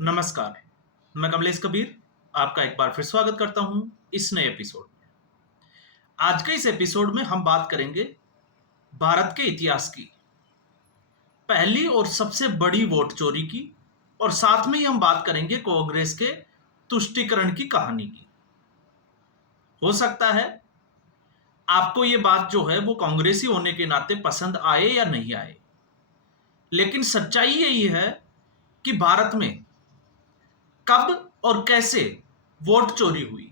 नमस्कार, मैं कमलेश कबीर आपका एक बार फिर स्वागत करता हूं इस नए एपिसोड में। आज के इस एपिसोड में हम बात करेंगे भारत के इतिहास की पहली और सबसे बड़ी वोट चोरी की और साथ में ही हम बात करेंगे कांग्रेस के तुष्टीकरण की कहानी की। हो सकता है आपको ये बात जो है वो कांग्रेसी होने के नाते पसंद आए या नहीं आए, लेकिन सच्चाई यही है कि भारत में कब और कैसे वोट चोरी हुई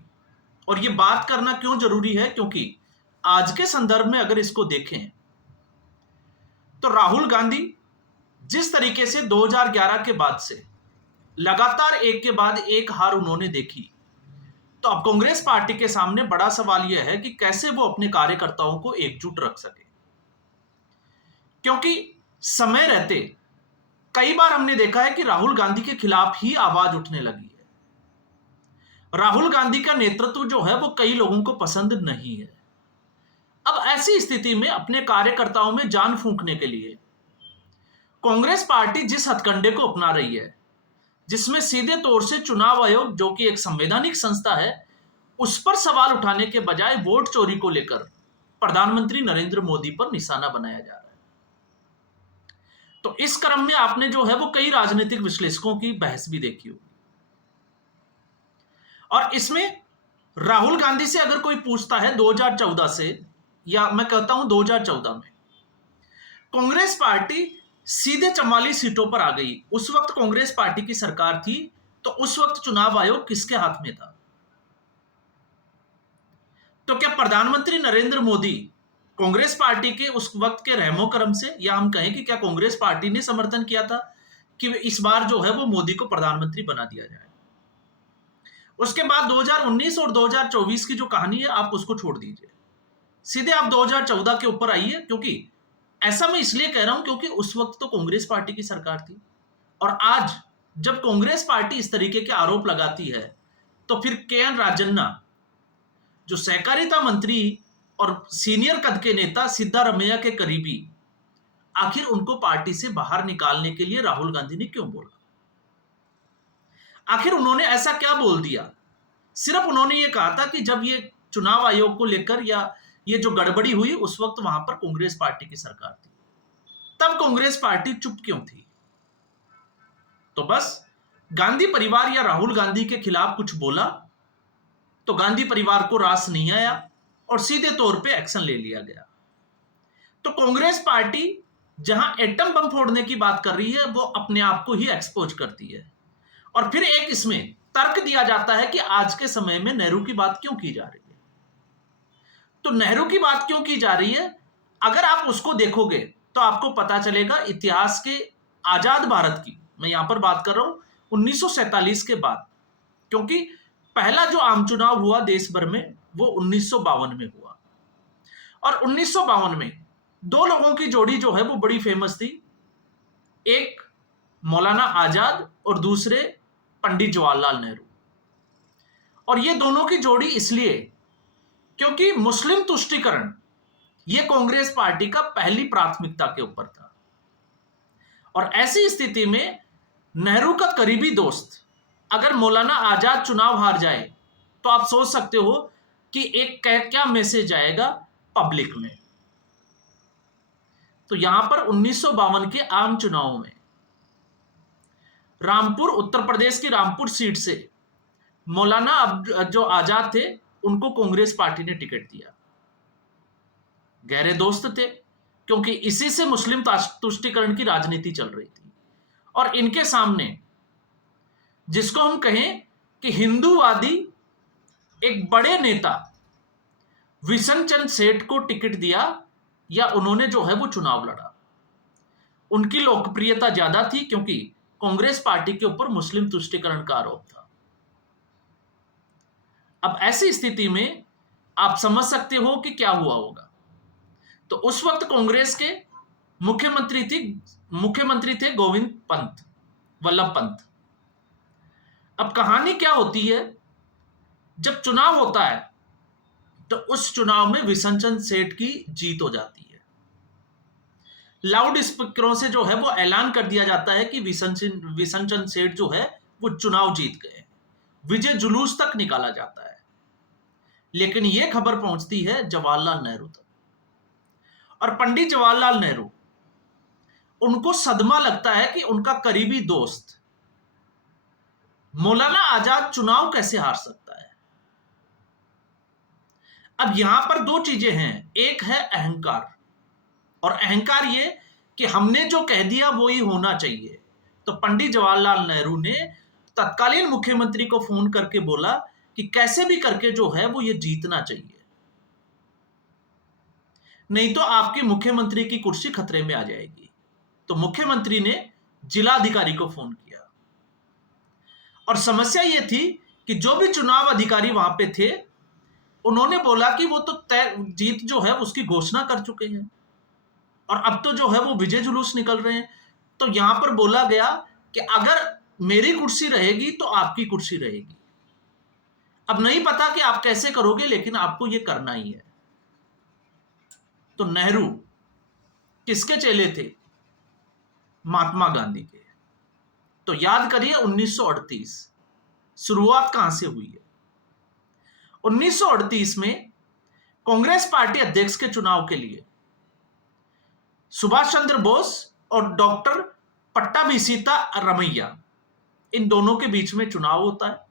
और ये बात करना क्यों जरूरी है, क्योंकि आज के संदर्भ में अगर इसको देखें तो राहुल गांधी जिस तरीके से 2011 के बाद से लगातार एक के बाद एक हार उन्होंने देखी, तो अब कांग्रेस पार्टी के सामने बड़ा सवाल यह है कि कैसे वो अपने कार्यकर्ताओं को एकजुट रख सके। क्योंकि समय रहते कई बार हमने देखा है कि राहुल गांधी के खिलाफ ही आवाज उठने लगी है। राहुल गांधी का नेतृत्व जो है वो कई लोगों को पसंद नहीं है। अब ऐसी स्थिति में अपने कार्यकर्ताओं में जान फूंकने के लिए कांग्रेस पार्टी जिस हथकंडे को अपना रही है, जिसमें सीधे तौर से चुनाव आयोग जो कि एक संवैधानिक संस्था है उस पर सवाल उठाने के बजाय वोट चोरी को लेकर प्रधानमंत्री नरेंद्र मोदी पर निशाना बनाया जा रहा है। तो इस क्रम में आपने जो है वो कई राजनीतिक विश्लेषकों की बहस भी देखी होगी और इसमें राहुल गांधी से अगर कोई पूछता है 2014 से, या मैं कहता हूं 2014 में कांग्रेस पार्टी सीधे 44 सीटों पर आ गई। उस वक्त कांग्रेस पार्टी की सरकार थी, तो उस वक्त चुनाव आयोग किसके हाथ में था? तो क्या प्रधानमंत्री नरेंद्र मोदी कांग्रेस पार्टी के उस वक्त के रहमो करम से, या हम कहें कि क्या कांग्रेस पार्टी ने समर्थन किया था कि इस बार जो है वो मोदी को प्रधानमंत्री बना दिया जाए? उसके बाद 2019 और 2024 की जो कहानी है आप उसको छोड़ दीजिए, सीधे आप 2014 के ऊपर आइए। क्योंकि ऐसा मैं इसलिए कह रहा हूं क्योंकि उस वक्त तो कांग्रेस पार्टी की सरकार थी, और आज जब कांग्रेस पार्टी इस तरीके के आरोप लगाती है तो फिर के.एन. राजन्ना जो सहकारिता मंत्री और सीनियर कद के नेता सिद्धारमैया के करीबी, आखिर उनको पार्टी से बाहर निकालने के लिए राहुल गांधी ने क्यों बोला? आखिर उन्होंने ऐसा क्या बोल दिया? सिर्फ उन्होंने ये कहा था कि जब ये चुनाव आयोग को लेकर या ये जो गड़बड़ी हुई उस वक्त वहां पर कांग्रेस पार्टी की सरकार थी, तब कांग्रेस पार्टी चुप क्यों थी? तो बस गांधी परिवार या राहुल गांधी के खिलाफ कुछ बोला तो गांधी परिवार को रास नहीं आया और सीधे तौर पे एक्शन ले लिया गया। तो कांग्रेस पार्टी जहां एटम बम फोड़ने की बात कर रही है वो अपने आप को ही एक्सपोज करती है। और फिर एक इसमें तर्क दिया जाता है कि आज के समय में नेहरू की बात क्यों की जा रही है। तो नेहरू की बात क्यों की जा रही है, अगर आप उसको देखोगे तो आपको पता चलेगा इतिहास के आजाद भारत की, मैं यहां पर बात कर रहा हूं 1947 के बाद, क्योंकि पहला जो आम चुनाव हुआ देश भर में वो 1952 में हुआ। और 1952 में दो लोगों की जोड़ी जो है वो बड़ी फेमस थी, एक मौलाना आजाद और दूसरे पंडित जवाहरलाल नेहरू। और ये दोनों की जोड़ी इसलिए क्योंकि मुस्लिम तुष्टीकरण ये कांग्रेस पार्टी का पहली प्राथमिकता के ऊपर था। और ऐसी स्थिति में नेहरू का करीबी दोस्त अगर मौलाना आजाद चुनाव हार जाए तो आप सोच सकते हो कि एक क्या मैसेज आएगा पब्लिक में। तो यहां पर 1952 के आम चुनाव में रामपुर, उत्तर प्रदेश की रामपुर सीट से मौलाना जो आजाद थे उनको कांग्रेस पार्टी ने टिकट दिया। गहरे दोस्त थे क्योंकि इसी से मुस्लिम तुष्टीकरण की राजनीति चल रही थी। और इनके सामने जिसको हम कहें कि हिंदूवादी एक बड़े नेता विशन चंद सेठ को टिकट दिया, या उन्होंने जो है वो चुनाव लड़ा। उनकी लोकप्रियता ज्यादा थी क्योंकि कांग्रेस पार्टी के ऊपर मुस्लिम तुष्टीकरण का आरोप था। अब ऐसी स्थिति में आप समझ सकते हो कि क्या हुआ होगा। तो उस वक्त कांग्रेस के मुख्यमंत्री थे गोविंद पंत, वल्लभ पंत। अब कहानी क्या होती है, जब चुनाव होता है तो उस चुनाव में विशन चंद सेठ की जीत हो जाती है। लाउड स्पीकरों से जो है वो ऐलान कर दिया जाता है कि विशन चंद सेठ जो है वो चुनाव जीत गए, विजय जुलूस तक निकाला जाता है। लेकिन यह खबर पहुंचती है जवाहरलाल नेहरू तक, और पंडित जवाहरलाल नेहरू, उनको सदमा लगता है कि उनका करीबी दोस्त मौलाना आजाद चुनाव कैसे हार सकता है। अब यहां पर दो चीजें हैं, एक है अहंकार, और अहंकार ये कि हमने जो कह दिया वो ही होना चाहिए। तो पंडित जवाहरलाल नेहरू ने तत्कालीन मुख्यमंत्री को फोन करके बोला कि कैसे भी करके जो है वो ये जीतना चाहिए, नहीं तो आपकी मुख्यमंत्री की कुर्सी खतरे में आ जाएगी। तो मुख्यमंत्री ने जिलाधिकारी को फोन किया, और समस्या ये थी कि जो भी चुनाव अधिकारी वहां पे थे उन्होंने बोला कि वो तो तय जीत जो है उसकी घोषणा कर चुके हैं, और अब तो जो है वो विजय जुलूस निकल रहे हैं। तो यहां पर बोला गया कि अगर मेरी कुर्सी रहेगी तो आपकी कुर्सी रहेगी। अब नहीं पता कि आप कैसे करोगे, लेकिन आपको ये करना ही है। तो नेहरू किसके चेले थे? महात्मा गांधी के। तो याद करिए 1938 शुरुआत कहां से हुई है। 1938 में कांग्रेस पार्टी अध्यक्ष के चुनाव के लिए सुभाष चंद्र बोस और डॉक्टर पट्टाभिसीता रमैया, इन दोनों के बीच में चुनाव होता है।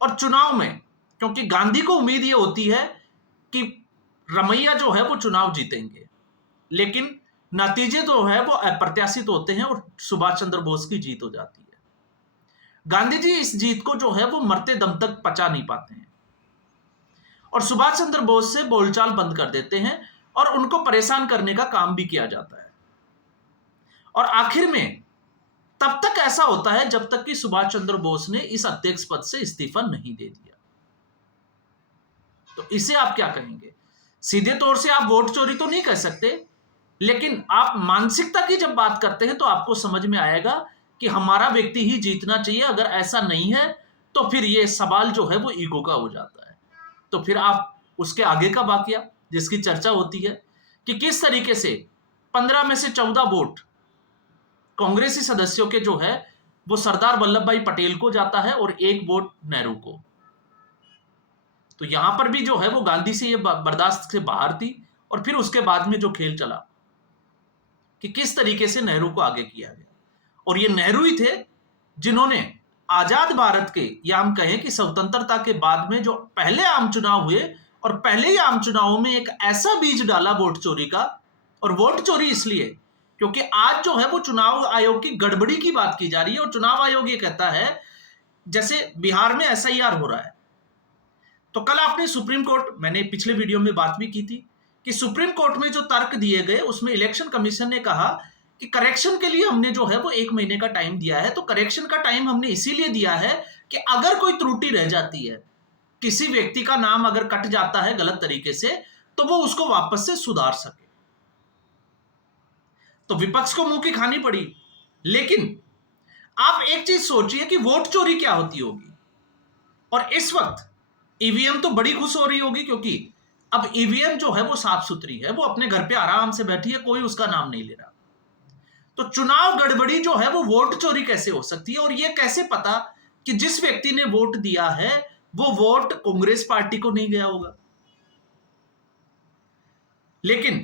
और चुनाव में क्योंकि गांधी को उम्मीद ये होती है कि रमैया जो है वो चुनाव जीतेंगे, लेकिन नतीजे जो है वो अप्रत्याशित होते हैं और सुभाष चंद्र बोस की जीत हो जाती है। गांधी जी इस जीत को जो है वो मरते दम तक पचा नहीं पाते हैं, और सुभाष चंद्र बोस से बोलचाल बंद कर देते हैं, और उनको परेशान करने का काम भी किया जाता है। और आखिर में तब तक ऐसा होता है जब तक कि सुभाष चंद्र बोस ने इस अध्यक्ष पद से इस्तीफा नहीं दे दिया। तो इसे आप क्या कहेंगे? सीधे तौर से आप वोट चोरी तो नहीं कह सकते, लेकिन आप मानसिकता की जब बात करते हैं तो आपको समझ में आएगा कि हमारा व्यक्ति ही जीतना चाहिए। अगर ऐसा नहीं है तो फिर ये सवाल जो है वो ईगो का हो जाता है। तो फिर आप उसके आगे का वाकया जिसकी चर्चा होती है कि किस तरीके से 15 में से 14 वोट कांग्रेसी सदस्यों के जो है वो सरदार वल्लभ भाई पटेल को जाता है और 1 वोट नेहरू को। तो यहां पर भी जो है वो गांधी से ये बर्दाश्त से बाहर थी, और फिर उसके बाद में जो खेल चला कि किस तरीके से नेहरू को आगे किया गया। और ये नेहरू ही थे जिन्होंने आजाद भारत के, या हम कहें कि स्वतंत्रता के बाद में जो पहले आम चुनाव हुए, और पहले ही आम चुनावों में एक ऐसा बीज डाला वोट चोरी का। और वोट चोरी इसलिए क्योंकि आज जो है वो चुनाव आयोग की गड़बड़ी की बात की जा रही है, और चुनाव आयोग ये कहता है जैसे बिहार में एसआईआर हो रहा है। तो कल आपने सुप्रीम कोर्ट, मैंने पिछले वीडियो में बात भी की थी कि सुप्रीम कोर्ट में जो तर्क दिए गए उसमें इलेक्शन कमीशन ने कहा कि करेक्शन के लिए हमने जो है वो 1 महीने का टाइम दिया है। तो करेक्शन का टाइम हमने इसीलिए दिया है कि अगर कोई त्रुटि रह जाती है, किसी व्यक्ति का नाम अगर कट जाता है गलत तरीके से, तो वो उसको वापस से सुधार सके। तो विपक्ष को मुंह की खानी पड़ी। लेकिन आप एक चीज सोचिए कि वोट चोरी क्या होती होगी, और इस वक्त ईवीएम तो बड़ी खुश हो रही होगी क्योंकि अब ईवीएम जो है वो साफ सुथरी है, वो अपने घर पे आराम से बैठी है, कोई उसका नाम नहीं ले रहा। तो चुनाव गड़बड़ी जो है वो वोट चोरी कैसे हो सकती है? और ये कैसे पता कि जिस व्यक्ति ने वोट दिया है वो वोट कांग्रेस पार्टी को नहीं गया होगा? लेकिन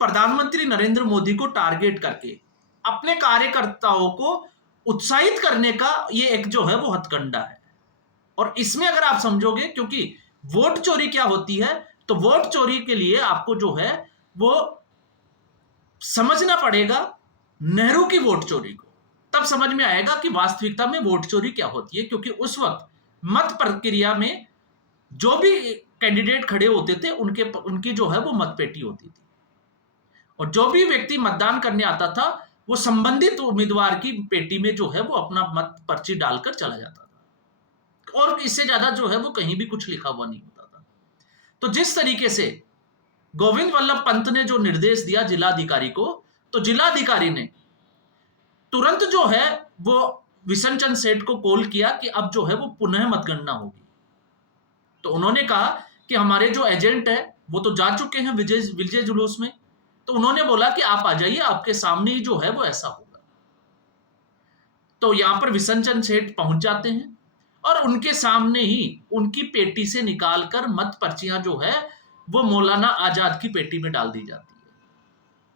प्रधानमंत्री नरेंद्र मोदी को टारगेट करके अपने कार्यकर्ताओं को उत्साहित करने का ये एक जो है वो हथकंडा है। और इसमें अगर आप समझोगे, क्योंकि वोट चोरी क्या होती है, तो वोट चोरी के लिए आपको जो है वो समझना पड़ेगा नेहरू की वोट चोरी को, तब समझ में आएगा कि वास्तविकता में वोट चोरी क्या होती है। क्योंकि उस वक्त मत प्रक्रिया में जो भी कैंडिडेट खड़े होते थे उनकी जो है वो मतपेटी होती थी, और जो भी व्यक्ति मतदान करने आता था वो संबंधित उम्मीदवार की पेटी में जो है वो अपना मत पर्ची डालकर चला जाता था, और इससे ज्यादा जो है वो कहीं भी कुछ लिखा हुआ नहीं होता था। तो जिस तरीके से गोविंद वल्लभ पंत ने जो निर्देश दिया जिलाधिकारी को, तो जिलाधिकारी ने तुरंत जो है वो विशन चंद सेठ को कॉल किया कि अब जो है वो पुनः मतगणना होगी। तो उन्होंने कहा कि हमारे जो एजेंट है वो तो जा चुके हैं विजय जुलूस में, तो उन्होंने बोला कि आप आ जाइए, आपके सामने ही जो है वो ऐसा होगा। तो यहां पर विसंचन सेठ पहुंच जाते हैं और उनके सामने ही उनकी पेटी से निकालकर मत पर्चियां जो है वो मौलाना आजाद की पेटी में डाल दी जाती है।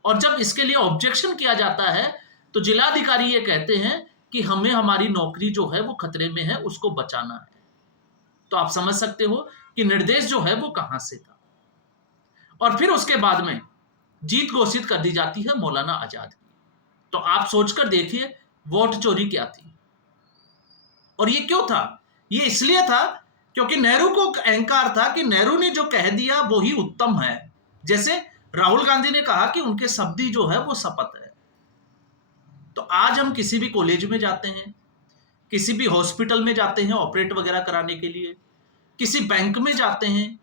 और जब इसके लिए ऑब्जेक्शन किया जाता है तो जिलाधिकारी ये कहते हैं कि हमें हमारी नौकरी जो है वो खतरे में है, उसको बचाना है। तो आप समझ सकते हो कि निर्देश जो है वो कहां से था। और फिर उसके बाद में जीत घोषित कर दी जाती है मौलाना आजाद की। तो आप सोचकर देखिए वोट चोरी क्या थी और ये क्यों था। ये इसलिए था क्योंकि नेहरू को अहंकार था कि नेहरू ने जो कह दिया वो ही उत्तम है। जैसे राहुल गांधी ने कहा कि उनके शब्द जो है वो शपथ है। तो आज हम किसी भी कॉलेज में जाते हैं, किसी भी हॉस्पिटल में जाते हैं ऑपरेट वगैरह कराने के लिए, किसी बैंक में जाते हैं,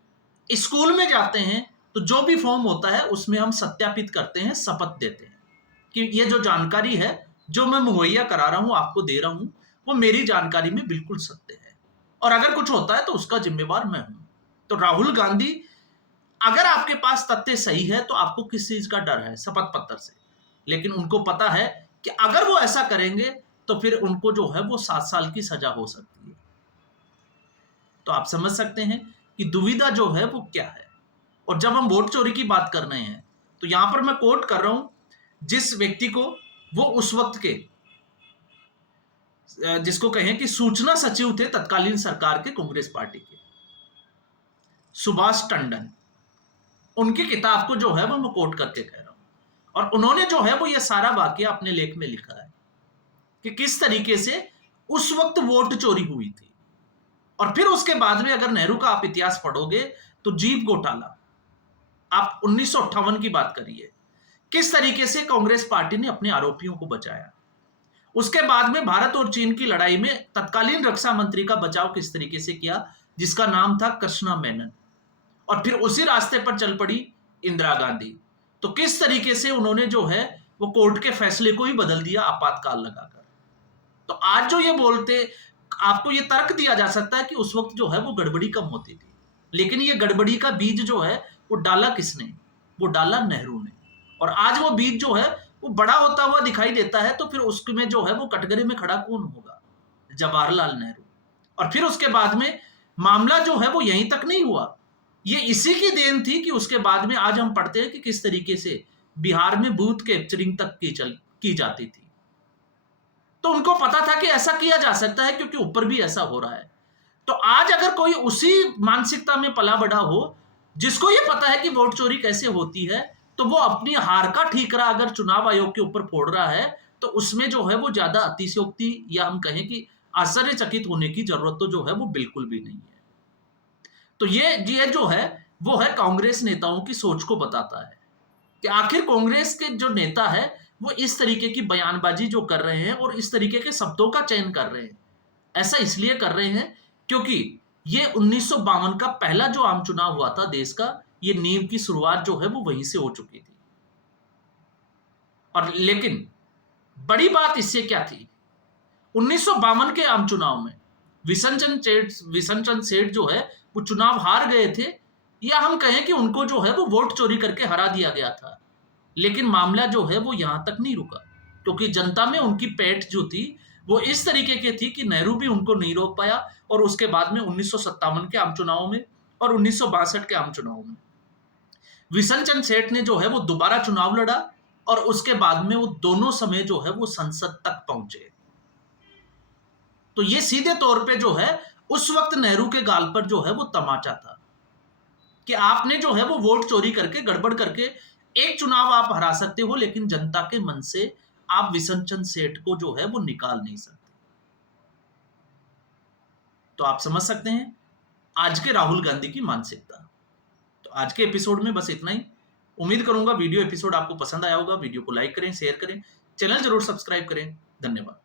स्कूल में जाते हैं, तो जो भी फॉर्म होता है उसमें हम सत्यापित करते हैं, शपथ देते हैं कि ये जो जानकारी है जो मैं मुहैया करा रहा हूं, आपको दे रहा हूं, वो मेरी जानकारी में बिल्कुल सत्य है और अगर कुछ होता है तो उसका जिम्मेवार मैं हूं। तो राहुल गांधी, अगर आपके पास तथ्य सही है तो आपको किस चीज का डर है? शपथ पत्र से। लेकिन उनको पता है कि अगर वो ऐसा करेंगे तो फिर उनको जो है वो 7 साल की सजा हो सकती है। तो आप समझ सकते हैं कि दुविधा जो है वो क्या है। और जब हम वोट चोरी की बात कर रहे हैं तो यहां पर मैं कोट कर रहा हूं जिस व्यक्ति को वो उस वक्त के जिसको कहें कि सूचना सचिव थे तत्कालीन सरकार के, कांग्रेस पार्टी के, सुभाष टंडन। उनकी किताब को जो है वो मैं कोट करके कह रहा हूं और उन्होंने जो है वो ये सारा वाकया अपने लेख में लिखा है कि किस तरीके से उस वक्त वोट चोरी हुई थी। और फिर उसके बाद में अगर नेहरू का आप इतिहास पढ़ोगे तो जीप घोटाला, आप 1958 की बात करिए, किस तरीके से कांग्रेस पार्टी ने अपने आरोपियों को बचाया। उसके बाद में भारत और चीन की लड़ाई में तत्कालीन रक्षा मंत्री का बचाव किस तरीके से किया, जिसका नाम था कृष्णा मेनन। और फिर उसी रास्ते पर चल पड़ी इंदिरा गांधी। तो किस तरीके से उन्होंने जो है वो कोर्ट के फैसले को ही बदल दिया आपातकाल लगाकर। तो आज जो ये बोलते, आपको ये तर्क दिया जा सकता है कि उस वक्त जो है वो गड़बड़ी कम होती थी, लेकिन ये गड़बड़ी का बीज जो है वो डाला किसने? वो डाला नेहरू ने। और आज वो बीज जो है वो बड़ा होता हुआ दिखाई देता है, तो फिर उसमें जो है वो कटघरे में खड़ा कौन होगा? जवाहरलाल नेहरू। और फिर उसके बाद में मामला जो है वो यहीं तक नहीं हुआ, ये इसी की देन थी कि उसके बाद में आज हम पढ़ते हैं कि किस तरीके से बिहार में बूथ कैप्चरिंग तक की जाती थी। तो उनको पता था कि ऐसा किया जा सकता है क्योंकि ऊपर भी ऐसा हो रहा है। तो आज अगर कोई उसी मानसिकता में पला बढ़ा हो, जिसको ये पता है कि वोट चोरी कैसे होती है, तो वो अपनी हार का ठीकरा अगर चुनाव आयोग के ऊपर फोड़ रहा है, तो उसमें जो है वो ज्यादा अतिशयोक्ति या हम कहें कि आश्चर्यचकित होने की जरूरत तो जो है वो बिल्कुल भी नहीं है। तो ये जो है वो है कांग्रेस नेताओं की सोच को बताता है कि आखिर कांग्रेस के जो नेता है वो इस तरीके की बयानबाजी जो कर रहे हैं और इस तरीके के शब्दों का चयन कर रहे हैं, ऐसा इसलिए कर रहे हैं क्योंकि ये 1952 का पहला जो आम चुनाव हुआ था देश का, ये नींव की शुरुआत जो है वो वहीं से हो चुकी थी। और लेकिन बड़ी बात इससे क्या थी, 1952 के आम चुनाव में विसंचन सेठ जो है वो चुनाव हार गए थे, या हम कहें कि उनको जो है वो वोट चोरी करके हरा दिया गया था। लेकिन मामला जो है वो यहां तक नहीं रुका, क्योंकि जनता में उनकी पैठ जो थी वो इस तरीके की थी कि नेहरू भी उनको नहीं रोक पाया। और उसके बाद में 1957 के आम चुनाव में और 1962 के आम चुनाव में विसंचन सेठ ने जो है वो दोबारा चुनाव लड़ा और उसके बाद में वो दोनों समय जो है वो संसद तक पहुंचे। तो ये सीधे तौर पे जो है उस वक्त नेहरू के गाल पर जो है वो तमाचा था कि आपने जो है वो वोट चोरी करके, गड़बड़ करके एक चुनाव आप हरा सकते हो, लेकिन जनता के मन से आप विसंचन सेठ को जो है वो निकाल नहीं सकते। तो आप समझ सकते हैं आज के राहुल गांधी की मानसिकता। तो आज के एपिसोड में बस इतना ही। उम्मीद करूंगा वीडियो एपिसोड आपको पसंद आया होगा। वीडियो को लाइक करें, शेयर करें, चैनल जरूर सब्सक्राइब करें। धन्यवाद।